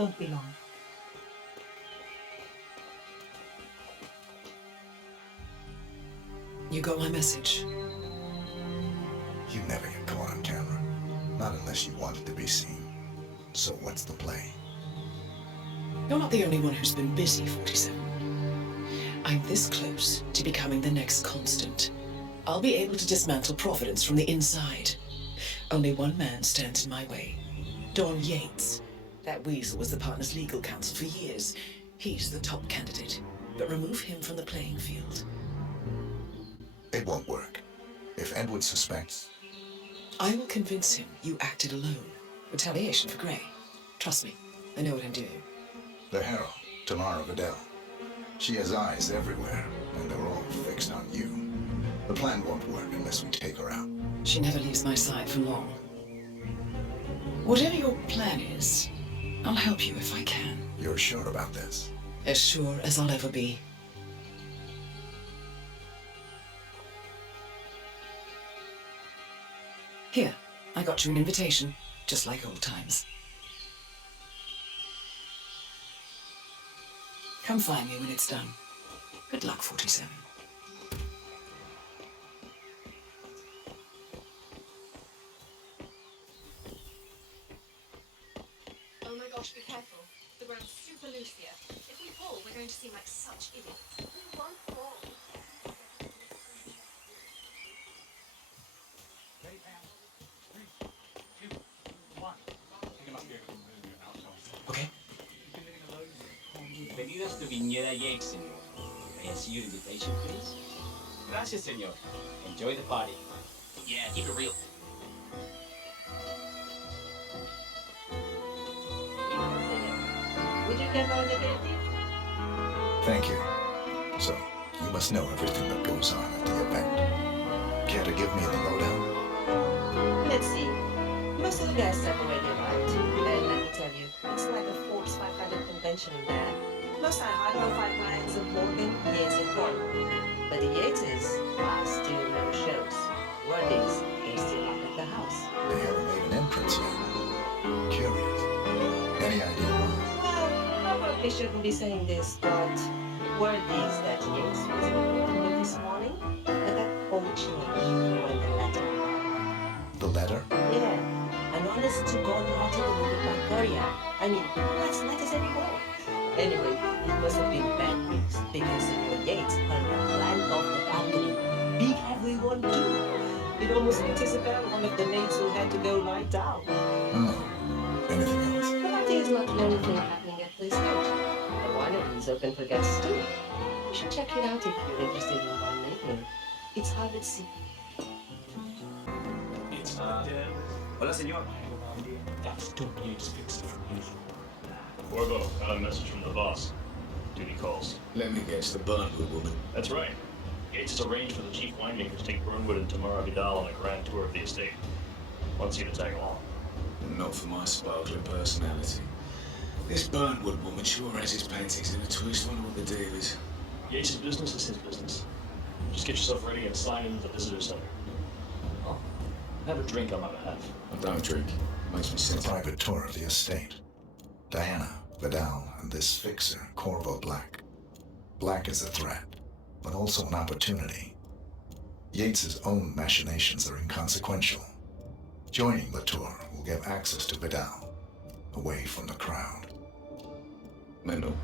don't belong. You got my message? You never get caught on camera. Not unless you want it to be seen. So what's the play? You're not the only one who's been busy, 47. I'm this close to becoming the next constant. I'll be able to dismantle Providence from the inside. Only one man stands in my way. Don Yates. That weasel was the partner's legal counsel for years. He's the top candidate. But remove him from the playing field. It won't work. If Edward suspects... I will convince him you acted alone. Retaliation for Gray. Trust me, I know what I'm doing. The Herald, Tamara Vidal. She has eyes everywhere, and they're all fixed on you. The plan won't work unless we take her out. She never leaves my side for long. Whatever your plan is, I'll help you if I can. You're sure about this? As sure as I'll ever be. Here, I got you an invitation, just like old times. Come find me when it's done. Good luck, 47. Oh my gosh, be careful. The ground's super loose here. If we fall, we're going to seem like such idiots. We won't fall. Okay. Bienvenido to Viñedo Yates, señor. May I see your invitation, please? Gracias, señor. Enjoy the party. Yeah, keep it real. Would you get all the baby? Thank you. So, you must know everything that goes on at the event. Care to give me the lowdown? Let's see. Most of the guys separated, right? And let me tell you, it's like a Forbes 500 convention in there. Most high-profile clients of Morgan, Yates and Paul. But the Yates are still no shows. Word is, they're still up at the house. They haven't made an entrance yet. Curious. Any idea why? Well, I probably shouldn't be saying this, but word is that Yates was in the meeting this morning, but that all changed when the letter arrived. The letter? Yeah. An honest-to-God letter delivered by courier. I mean, that's letters anymore. Anyway, it must have been bad news because Senor Yates hung a plank off the balcony. Big everyone do. It almost lit Isabel, one of the maids who had to go lie down. Oh. Anything else? The party is not the only thing happening at the estate. The winery is open for guests too. You should check it out if you're interested in winemaking. It's hard at sea. Hola, señor. That's Don Yates fixer from Houston. Corvo, got a message from the boss. Duty calls. Let me guess, the Burnwood woman. That's right. Yates has arranged for the chief winemakers to take Burnwood and Tamara Vidal on a grand tour of the estate. Wants you to tag along. Not for my sparkling personality. This Burnwood woman sure has his panties in a twist. Wonder what the deal is. Yates' business is his business. Just get yourself ready and sign into the visitor center. Oh, have a drink on my behalf. I don't drink. Makes me It's a sick. private tour of the estate. Diana, Vidal, and this fixer, Corvo Black. Black is a threat, but also an opportunity. Yates's own machinations are inconsequential. Joining the tour will give access to Vidal, away from the crowd. Mental.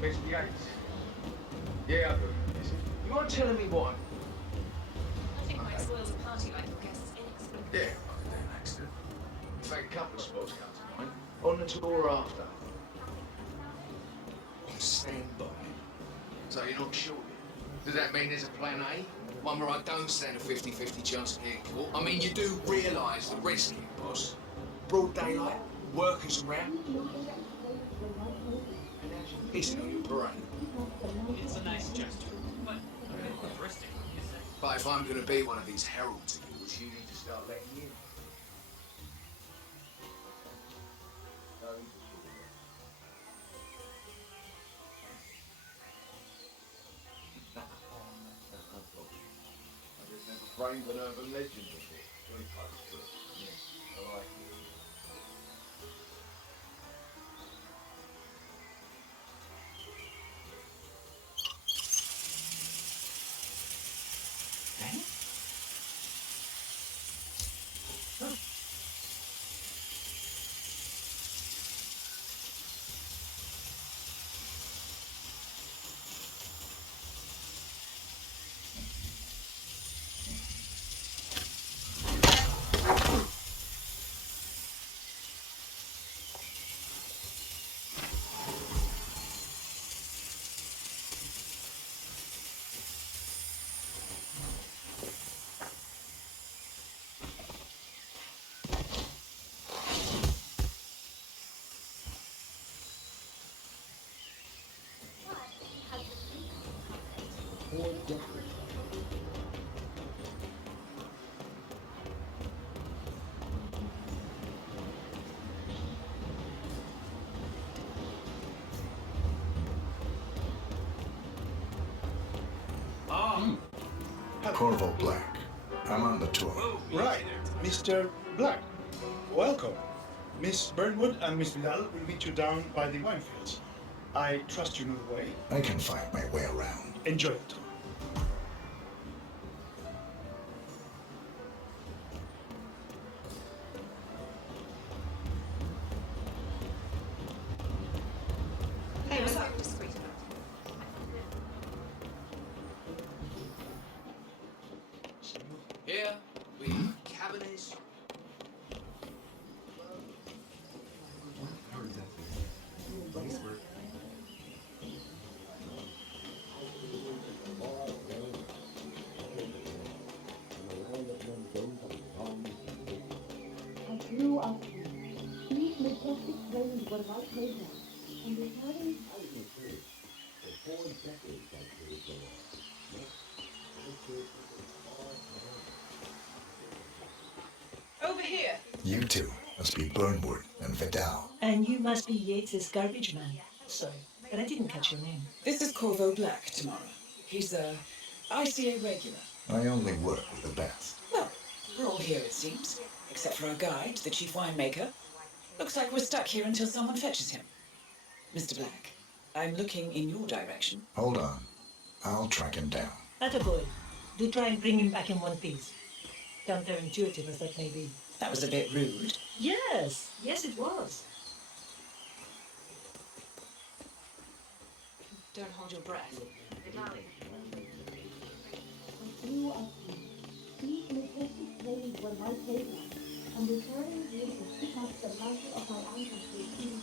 Mr. Yates. Yeah, I do. You mind telling me why? Nothing quite spoils a party like your guests' inexplicable. Yeah, like a damn accident. In fact, a couple of spots come to mind. On the tour after. On standby. So you're not sure? Does that mean there's a plan A? One where I don't stand a 50-50 chance of getting caught? I mean, you do realise the risk here, boss. Broad daylight, workers around. Pissing on your brain. It's a nice gesture, but a bit hubristic, you say? But if I'm going to be one of these heralds of yours, you need to start letting me in. framed an urban legend of it. Very close to it. Yes, I like it. Corvo Black. I'm on the tour. Right, Mr. Black. Welcome. Miss Burnwood and Miss Vidal will meet you down by the wine fields. I trust you know the way. I can find my way around. Enjoy the tour. Hey, what's up? Discreet about it. Here, we cabinets. grew up here. These majestic plains were my playground, and the turning Over here. You two must be Burnwood and Vidal. And you must be Yates's garbage man. Sorry, but I didn't catch your name. This is Corvo Black, Tamara. He's a ICA regular. I only work with the best. Well, we're all here, it seems. Except for our guide, the chief winemaker. Looks like we're stuck here until someone fetches him. Mr. Black, I'm looking in your direction. Hold on. I'll track him down. Attaboy. Do try and bring him back in one piece. Counterintuitive as that may be. That was a bit rude. Yes, it was. Don't hold your breath. grew up here. These majestic plains were my playground, and the turning here to pick up the mantle of my ancestors in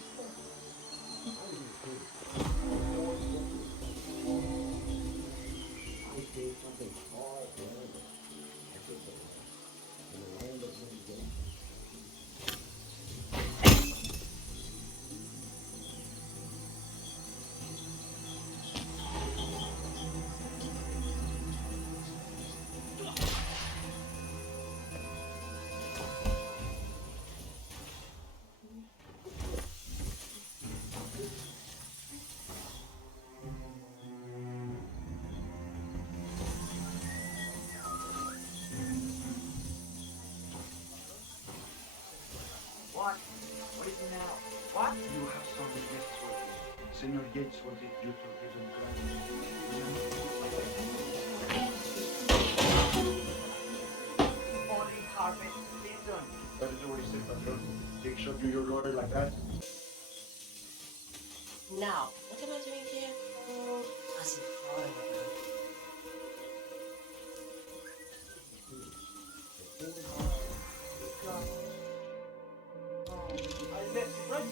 What? What is it now? What? You have some guests waiting. Senor Yates wanted you to give him only carpet season. That is what he said, Patron. Take shot to your lawyer like that. Now, what am I doing here? Oh, as if I left it right.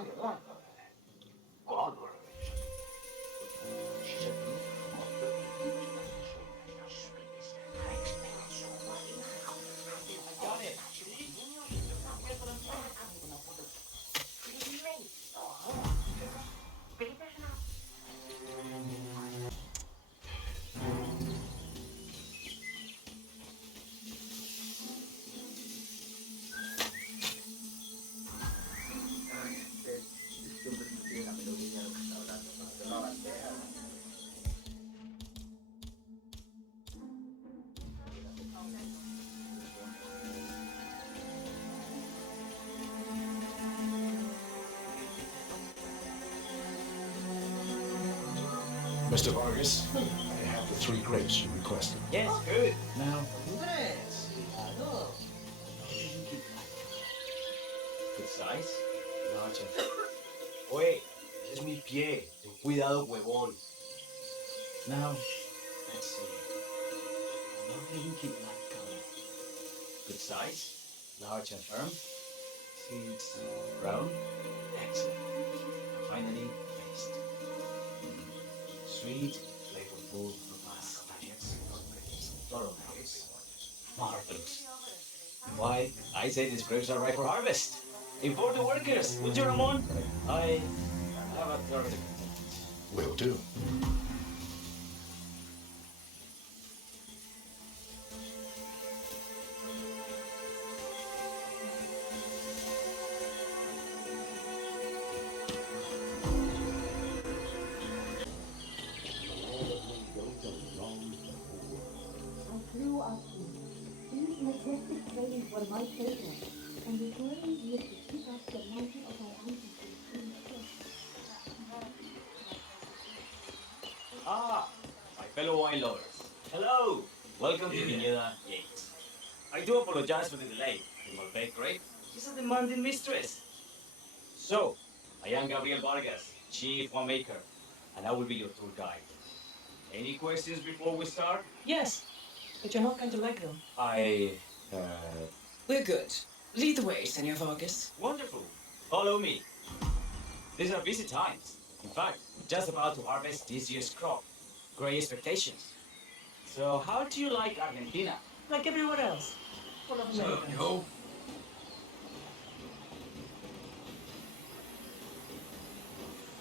Got it. Este hombre no tiene la menor idea de lo que está hablando. De la bandera. Mr. Vargas, I have the 3 grapes you requested. Yes, good. Now, Good size. Larger. Oye, ese es mi pie. Ten cuidado, huevón. Now, let's see. Lovely inky black color. Good size. Large and firm. Seeds brown. Excellent. Finally, taste. Sweet, flavorful, robust, thorough grapes. Marvelous. Why, I say these grapes are ripe for harvest. Import the workers. Would you, Ramon? I have a third. will do. I flew up to these majestic plains were my playground, and returning here to pick up the mantle of my ancestors in the Ah, my fellow wine lovers. Hello. Welcome to Viñedo Yates. I do apologize for the delay. The Malbec grape is a demanding mistress. So, I am Gabriel Vargas, chief winemaker, and I will be your tour guide. Any questions before we start? Yes, but you're not going to like them. We're good. Lead the way, Senor Vargas. Wonderful. Follow me. These are busy times. In fact, just about to harvest this year's crop. Great expectations. So, how do you like Argentina? Like everyone else. Full of Americans. Yo.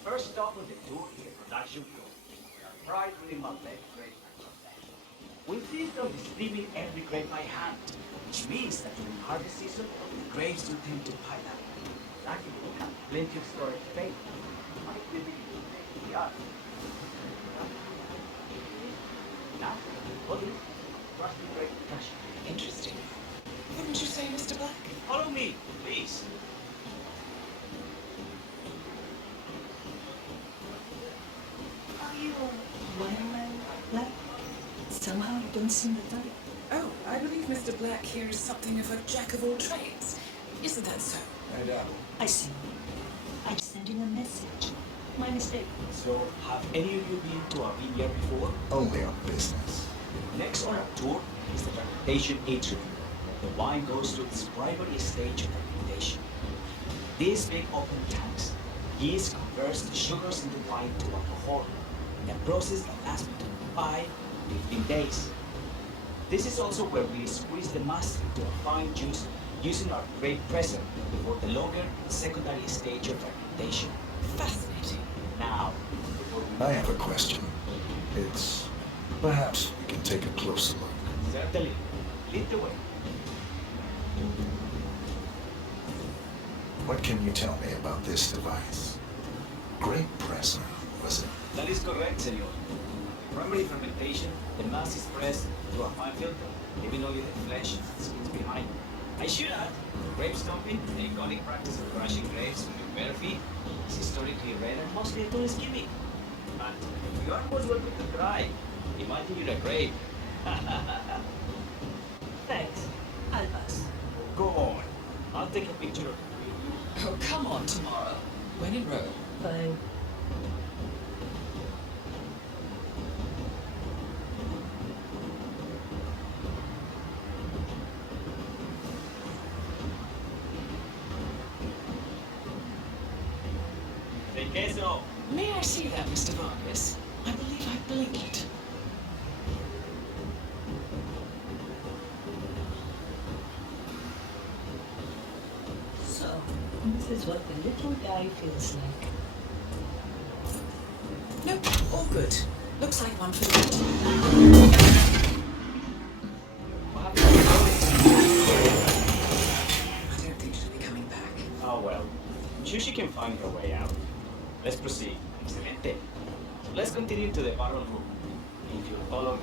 First stop on the tour is the production floor. Pride really Malbec grape process. We insist on distributing every grape by hand, which means that during harvest season, the grapes do tend to pile up. Luckily, we have plenty of storage space. My typically takes the art. Now, for this, rusty grape crushing. Interesting. Wouldn't you say, Mr. Black? Follow me, please. Are you a wineman, Black? Somehow you don't seem the type. Oh, I believe Mr. Black here is something of a jack of all trades. Isn't that so? I see. I'm sending a message. My mistake. So, have any of you been to a vineyard before? Only on business. Next on our tour is the fermentation atrium. The wine goes through its primary stage of fermentation. These big open tanks, yeast converts the sugars in the wine to alcohol, a process that lasts between 5 and 15 days. This is also where we squeeze the must into a fine juice using our grape presser before the longer secondary stage of fermentation. Fascinating. Now, I have a question. It's... perhaps we can take a closer look. certainly, lead the way. What can you tell me about this device? Grape presser, was it? That is correct, senor. Primary fermentation, the mass is pressed through a fine filter, leaving only the flesh and skins behind. I should add, grape stomping, the iconic practice of crushing grapes with your bare feet, is historically rare and mostly a tourist gimmick. But you are most welcome to try. Imagine you're a grape. Thanks. I'll pass. Go on. I'll take a picture of you. Oh, come on tomorrow. When in Rome. Fine. queso. May I see that, Mr. Vargas? I believe I blinked. So, this is what the little guy feels like. Nope, all good. Looks like one for the meeting. I don't think she'll be coming back. Oh well. I'm sure she can find her way out. Let's proceed. Excelente. So let's continue to the barrel room. If you'll follow me.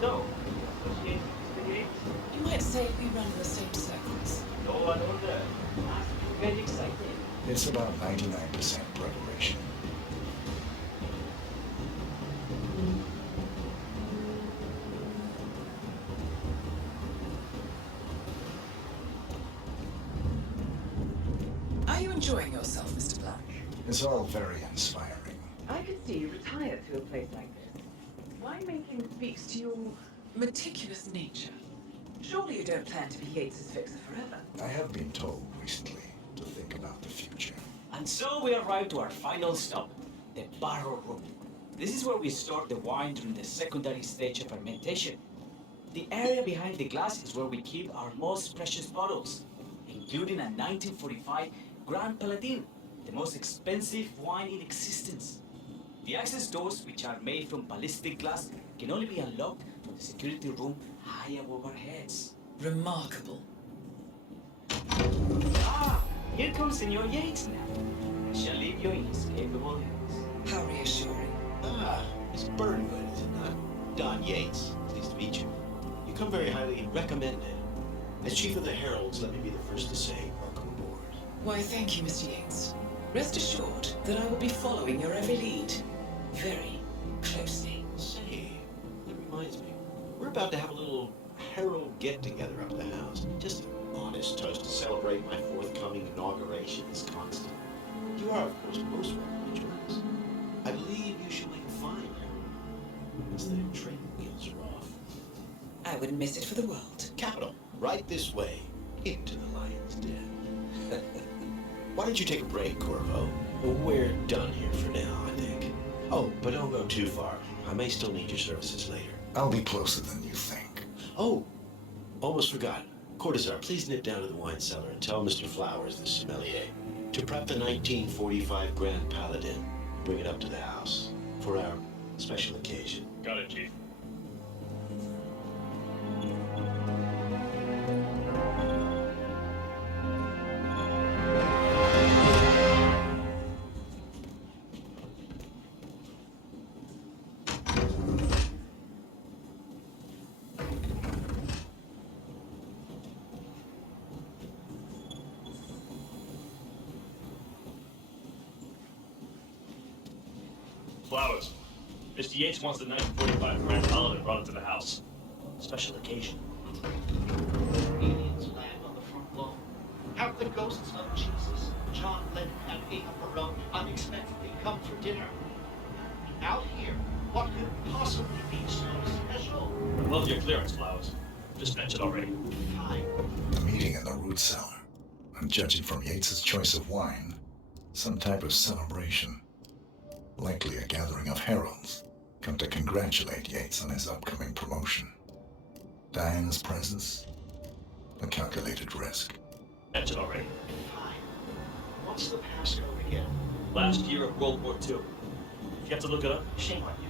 So, associate Mr. Yates? You might say we run in the same circles. Law and order. Must be very exciting. It's about 99% preparation. Are you enjoying yourself, Mr. Black? It's all very inspiring. I could see you retire to a place like this. Winemaking speaks to your Meticulous nature. Surely you don't plan to be Yates's fixer forever. I have been told recently to think about the future. And so we arrive to our final stop, the barrel room. This is where we store the wine during the secondary stage of fermentation. The area behind the glass is where we keep our most precious bottles, including a 1945 Grand Paladin, the most expensive wine in existence. The access doors, which are made from ballistic glass, can only be unlocked from the security room high above our heads. Remarkable. Ah, here comes Senor Yates now. I shall leave you in his capable hands. How reassuring. Ah, it's Burnwood, is it not? Don Yates. Pleased to meet you. You come very highly recommended. As chief of the Heralds, let me be the first to say welcome aboard. Why, thank you, Mr. Yates. Rest assured that I will be following your every lead very closely. Say, that reminds me. We're about to have a little Herald get-together up at the house. Just an honest toast to celebrate my forthcoming inauguration as constant. You are, of course, most welcome to join us. I believe you should make a fine Herald, once the training wheels are off. I wouldn't miss it for the world. Capital. Right this way, into the lion's den. Why don't you take a break, Corvo? We're done here for now, I think. Oh, but don't go too far. I may still need your services later. I'll be closer than you think. Oh, almost forgot. Cortazar, please nip down to the wine cellar and tell Mr. Flowers, the sommelier, to prep the 1945 Grand Paladin. Bring it up to the house for our special occasion. Got it, Chief. Flowers. Mr. Yates wants the 1945 Grand Paladin brought into the house. Special occasion. Aliens land on the front lawn. Have the ghosts of Jesus, John Lennon, and Eva Perot unexpectedly come for dinner. Out here, what could possibly be so special? I love your clearance, Flowers. Just mentioned already. Fine. A meeting in the root cellar. And judging from Yates's choice of wine, some type of celebration. Likely a gathering of heralds, come to congratulate Yates on his upcoming promotion. Diana's presence, a calculated risk. Mentioned already. Fine. What's the passcode again? Last year of World War II. If you have to look it up, shame on you.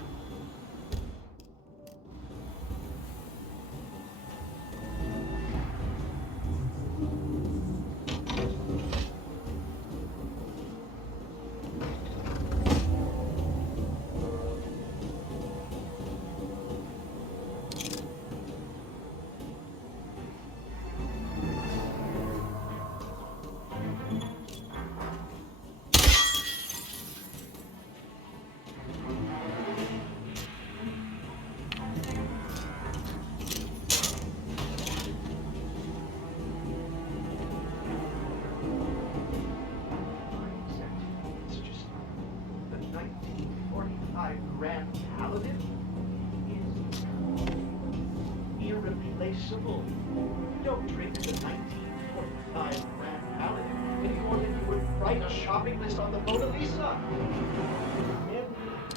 civil. You don't drink the 1945 Grand Paladin any more than you would write a shopping list on the Mona Lisa.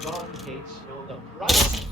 Don Yates know the price.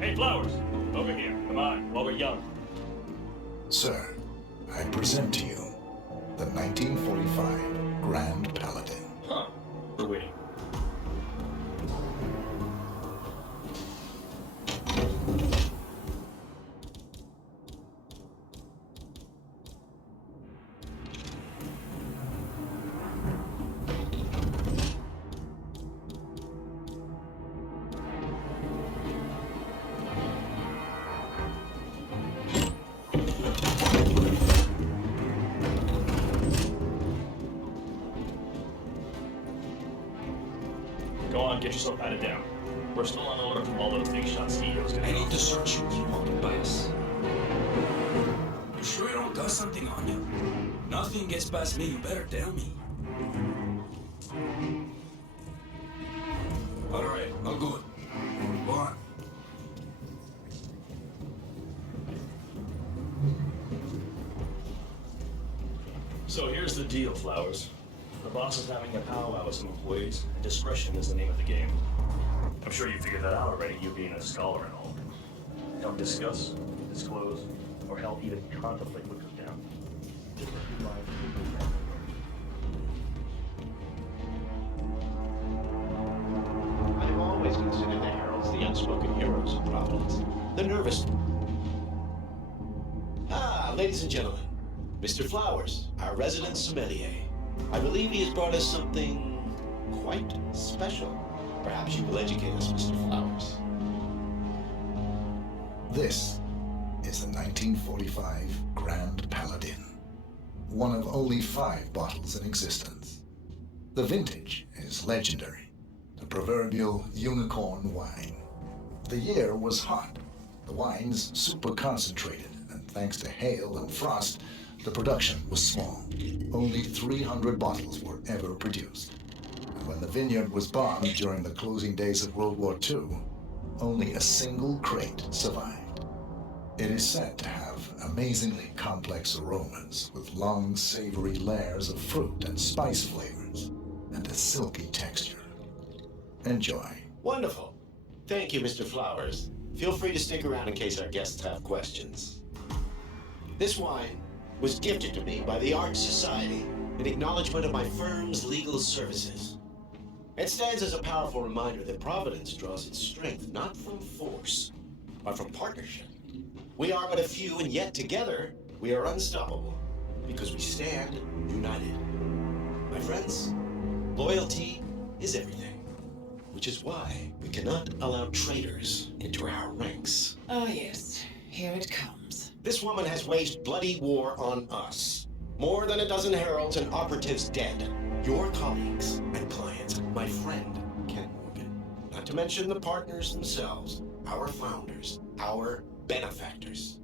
Hey, Flowers, over here. Come on, while we're young. Sir, I present to you the 1945 Grand Paladin. Huh. We're waiting. Go on, get yourself patted down. We're still on order from all those big shot CEOs. I need to search you, you mounted bias. You sure you don't got something on you? Nothing gets past me, you better tell me. Alright, all good. Go on. So here's the deal, Flowers. The boss is having a powwow with some employees, and discretion is the name of the game. I'm sure you figured that out already, you being a scholar and all. Don't discuss, disclose, or hell even contemplate what goes down. I've always considered the heralds the unspoken heroes of Providence. The nervous. Ah, ladies and gentlemen, Mr. Flowers, our resident sommelier. I believe he has brought us something quite special. Perhaps you will educate us, Mr. Flowers. This is the 1945 Grand Paladin, one of only 5 bottles in existence. The vintage is legendary, the proverbial unicorn wine. The year was hot, the wine's super concentrated, and thanks to hail and frost, the production was small. Only 300 bottles were ever produced. And when the vineyard was bombed during the closing days of World War II, only a single crate survived. It is said to have amazingly complex aromas with long, savory layers of fruit and spice flavors, and a silky texture. Enjoy. Wonderful. Thank you, Mr. Flowers. Feel free to stick around in case our guests have questions. This wine was gifted to me by the Art Society in acknowledgement of my firm's legal services. It stands as a powerful reminder that Providence draws its strength not from force, but from partnership. We are but a few, and yet together we are unstoppable because we stand united. My friends, loyalty is everything, which is why we cannot allow traitors into our ranks. Ah, yes. Here it comes. This woman has waged bloody war on us. More than a dozen heralds and operatives dead. Your colleagues and clients, my friend, Ken Morgan. Not to mention the partners themselves, our founders, our benefactors.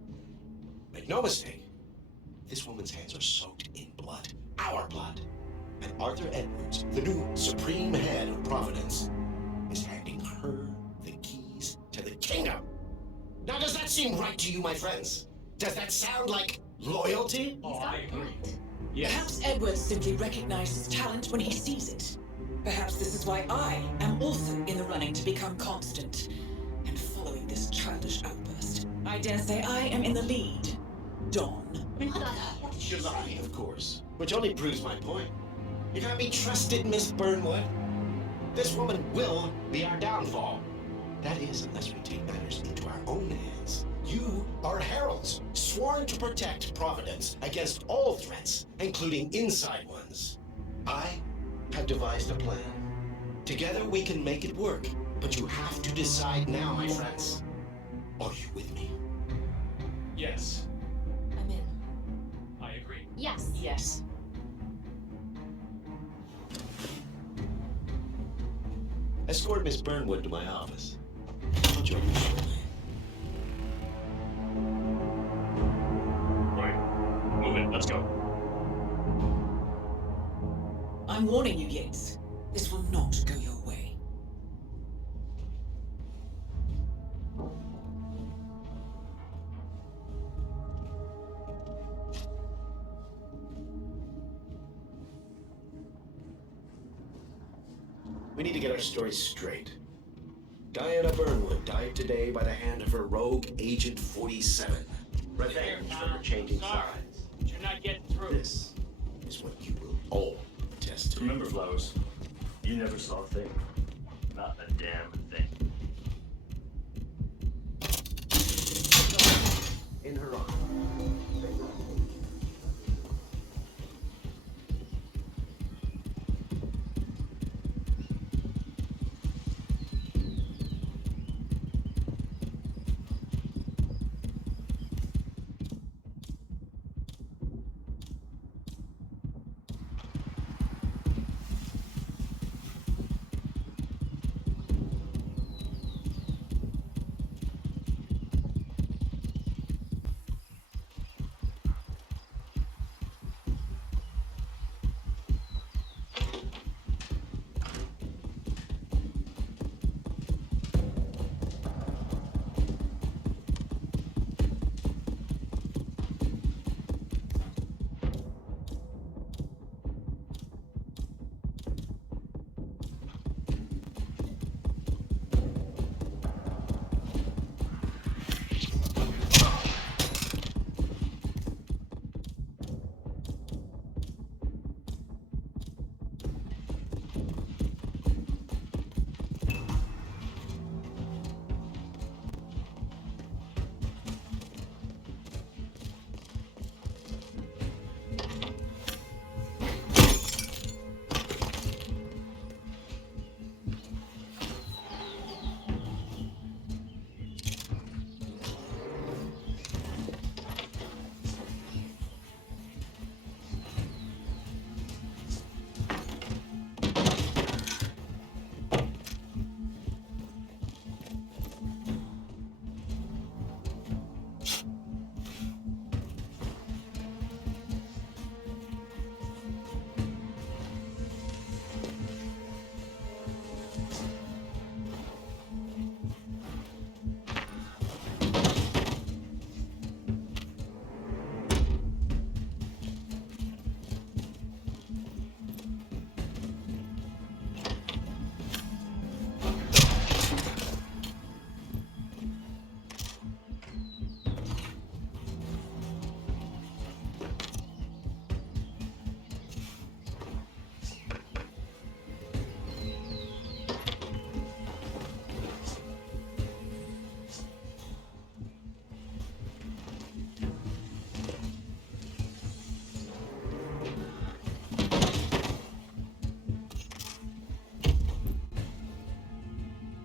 Make no mistake, this woman's hands are soaked in blood. Our blood. And Arthur Edwards, the new supreme head of Providence, is handing her the keys to the kingdom. Now, does that seem right to you, my friends? Does that sound like loyalty? He's got a point. Perhaps Edwards simply recognizes talent when he sees it. Perhaps this is why I am also in the running to become constant. And following this childish outburst, I dare say I am in the lead. Don. You're lying, of course. Which only proves my point. You can't be trusted, Miss Burnwood. This woman will be our downfall. That is, unless we take matters into our own hands. You are heralds, sworn to protect Providence against all threats, including inside ones. I have devised a plan. Together we can make it work. But you have to decide now, my friends. Are you with me? Yes. I'm in. I agree. Yes. Yes. Escort Miss Burnwood to my office. I'll join you shortly. Right. Move it. Let's go. I'm warning you, Yates. This will not go your way. We need to get our story straight. Diana Burnwood died today by the hand of her rogue Agent 47. Revenge for her changing sides. But you're not getting through. This is what you will all attest to. Remember, Flowers, you never saw a thing. Not a damn thing. In her honor.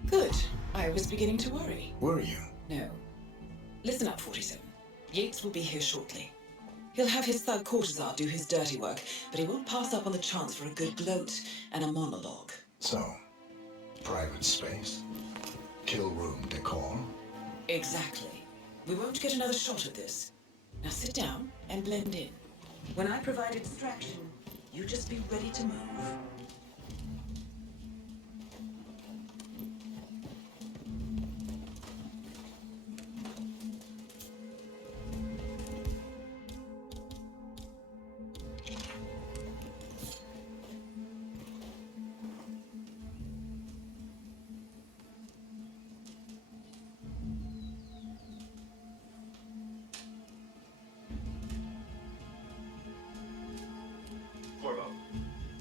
Good. I was beginning to worry. Were you? No. Listen up, 47. Yates will be here shortly. He'll have his thug courtesan do his dirty work, but he won't pass up on the chance for a good gloat and a monologue. So, private space? Kill room decor? Exactly. We won't get another shot at this. Now sit down and blend in. When I provide a distraction, you just be ready to move.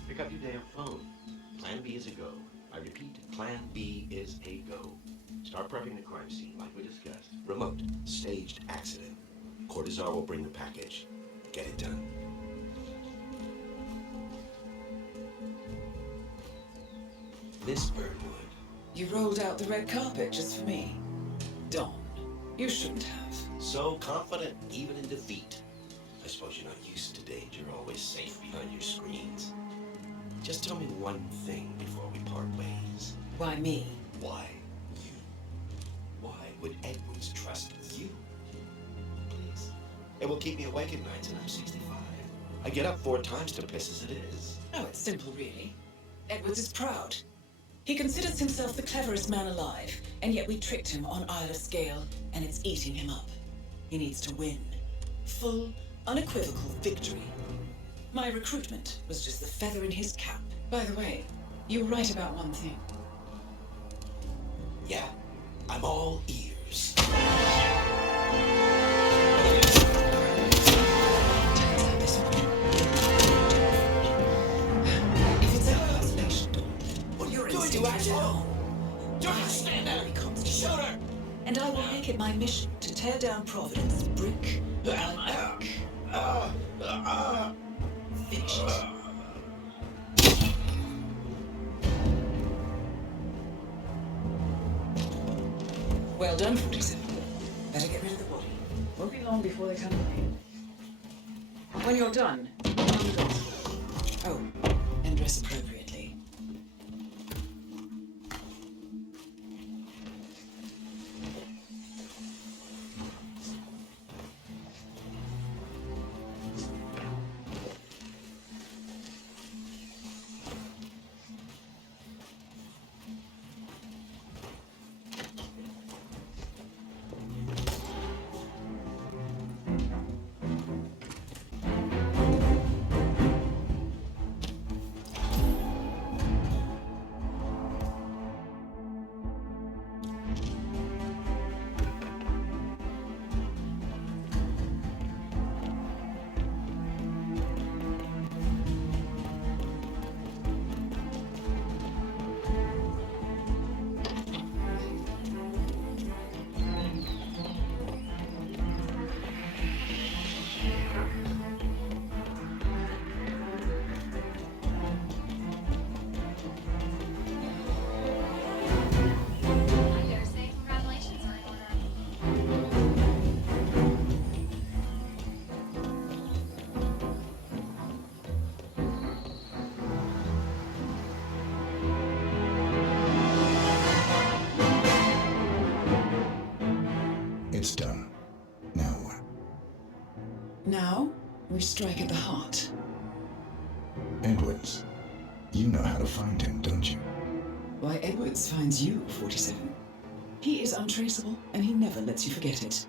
Pick up your damn phone. Plan B is a go. I repeat, Plan B is a go. Start prepping the crime scene like we discussed. Remote, staged accident. Cortazar will bring the package. Get it done. Miss Birdwood. You rolled out the red carpet just for me. Don, you shouldn't have. So confident even in defeat. I suppose you're not used to danger, always safe behind your screens. Just tell me one thing before we part ways. Why me? Why you? Why would Edwards trust you? Please. It will keep me awake at nights and I'm 65. I get up 4 times to piss as it is. Oh, it's simple, really. Edwards is proud. He considers himself the cleverest man alive, and yet we tricked him on Isla Scale, and it's eating him up. He needs to win. Full, unequivocal victory. My recruitment was just the feather in his cap. By the way, you were right about one thing. Yeah, I'm all ears. If it's a hallucination, what you're doing, you asshole! Don't stand there! Shoot her! And I will make it my mission to tear down Providence brick by brick. Finish it. Well done, 47. Better get rid of the body. Won't be long before they come away. When you're done, on the dance floor. Oh, and dress appropriately. It's done. Now what? Now, we strike at the heart. Edwards. You know how to find him, don't you? Why Edwards finds you, 47. He is untraceable, and he never lets you forget it.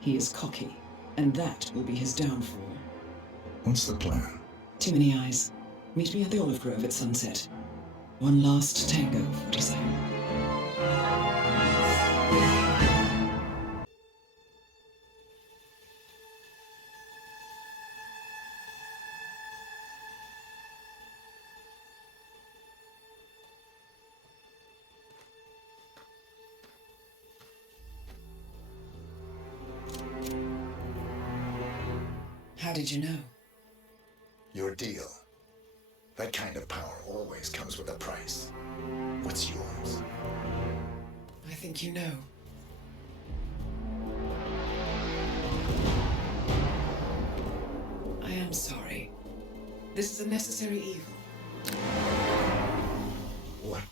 He is cocky, and that will be his downfall. What's the plan? Too many eyes. Meet me at the olive grove at sunset. One last tango, 47. How did you know? Your deal. That kind of power always comes with a price. What's yours? I think you know. I am sorry. This is a necessary evil. What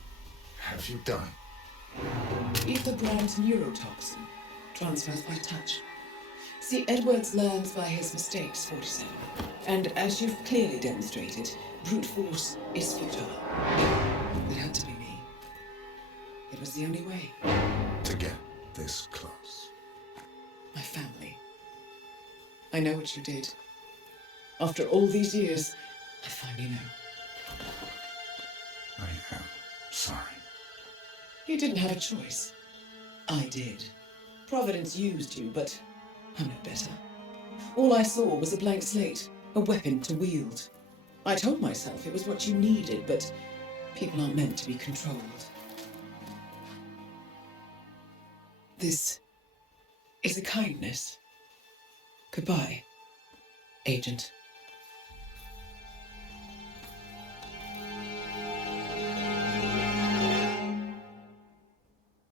have you done? Ether brand neurotoxin transfers by touch. See, Edwards learns by his mistakes, 47. And as you've clearly demonstrated, brute force is futile. It had to be me. It was the only way. To get this close. My family. I know what you did. After all these years, I finally know. I am sorry. You didn't have a choice. I did. Providence used you, but I'm no better. All I saw was a blank slate, a weapon to wield. I told myself it was what you needed, but people aren't meant to be controlled. This is a kindness. Goodbye, Agent.